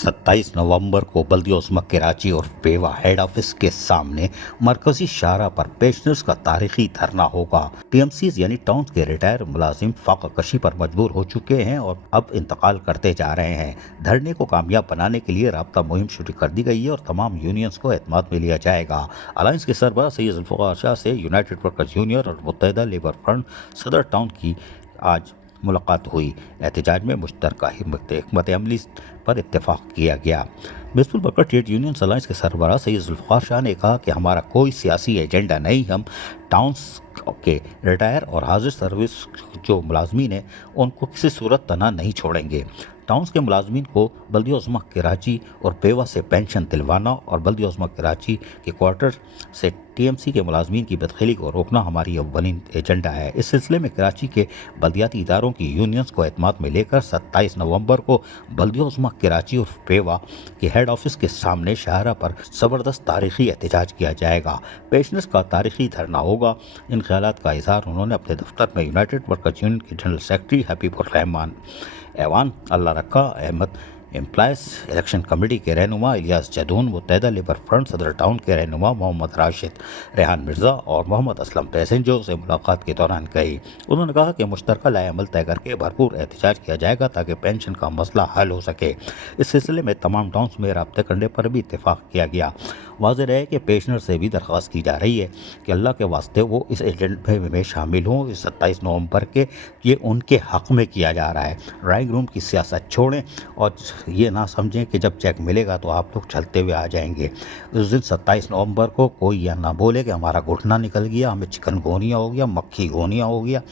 27 नवंबर को बल्दियोज़मा कराची और Pewa head office के सामने मरकजी शाहरा पर पेंशनर्स का तारीखी धरना होगा। टीएमसीज यानी टाउन के रिटायर मुलाजिम फाका कशी पर मजबूर हो चुके हैं और अब इंतकाल करते जा रहे हैं। धरने को कामयाब बनाने के लिए राब्ता मुहिम शुरू कर दी गई है और तमाम यूनियंस को एतमाद में लिया जाएगा। अलायंस के सरबराह सैयद जुल्फ़िकार शाह से यूनाइटेड वर्कर्स यूनियन और मुत्तहिदा लेबर फ्रंट सदर टाउन की आज मुलाकात हुई। एहतजाज में मुश्तरका हिकमत अमली पर इत्तेफाक किया गया। Municipal worker trade union alliance के सरबराह सैयद जुल्फ़िकार शाह ने कहा कि हमारा कोई सियासी एजेंडा नहीं, हम टाउन्स के रिटायर और हाजिर सर्विस जो मुलाजमीन हैं उनको किसी सूरत तना नहीं छोड़ेंगे। टाउन्स के मुलाजमीन को बल्दियोज़मा कराची और पेवा से पेंशन दिलवाना और बल्दियोज़मा कराची के क्वार्टर से टीएमसी के मुलाजमीन की बदखली को रोकना हमारी अव्वलीन एजेंडा है। इस सिलसिले में कराची के बल्दियाती इदारों की यूनियंस को एतमाद में लेकर 27 नवंबर को बल्दियोज़मा कराची और पेवा के हेड ऑफिस के सामने शाहरा पर ज़बरदस्त तारीखी एहतजाज किया जाएगा। पेंशनर्स का तारीखी धरना होगा। इन ख्यालात का इजहार उन्होंने अपने दफ्तर में यूनाइटेड वर्कर्स यूनियन के जनरल सेक्रेटरी हबीबुर रहमान ऐवान अल्लाह रखा अहमद, एम्प्लॉयज़ इलेक्शन कमेटी के रहनुमा इलियास जदून, मुत्तहिदा लेबर फ्रंट सदर टाउन के रहनुमा मोहम्मद राशिद, रेहान मिर्ज़ा और मोहम्मद असलम पैसेंजरों से मुलाकात के दौरान कही। उन्होंने कहा कि मुश्तरका लाएअमल तय करके भरपूर एहतजाज किया जाएगा ताकि पेंशन का मसला हल हो सके। इस सिलसिले में तमाम टाउन्स में राब्ते करने पर भी इत्तेफाक किया गया। वाज़ेह रहे कि पेंशनर से भी दरख्वास्त की जा रही है कि अल्लाह के वास्ते वो इस एजेंडे में शामिल हों। इस 27 नवंबर के ये उनके हक़ में किया जा रहा है। ड्राइंग रूम की सियासत छोड़ें और ये ना समझें कि जब चेक मिलेगा तो आप लोग चलते हुए आ जाएंगे। उस दिन 27 नवंबर को कोई यह ना बोले कि हमारा घुटना निकल गया, हमें चिकनगोनिया हो गया, मक्खी गोनिया हो गया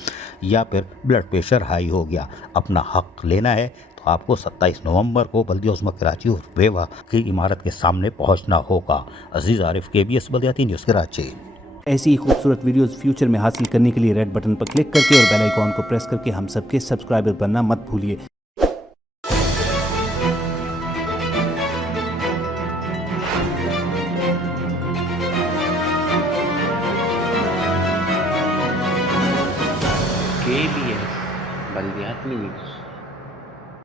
या फिर ब्लड प्रेशर हाई हो गया। अपना हक़ लेना है तो आपको 27 नवंबर को बल्दियोज़मा कराची और पेवा की इमारत के सामने पहुंचना होगा। अजीज़ आरिफ, KBS बल्दियाती न्यूज़ कराची। ऐसी ही खूबसूरत वीडियोस फ्यूचर में हासिल करने के लिए रेड बटन पर क्लिक करके और बेल आइकॉन को प्रेस करके हम सबके सब्सक्राइबर बनना मत भूलिए। KBS बल्दियाती न्यूज़।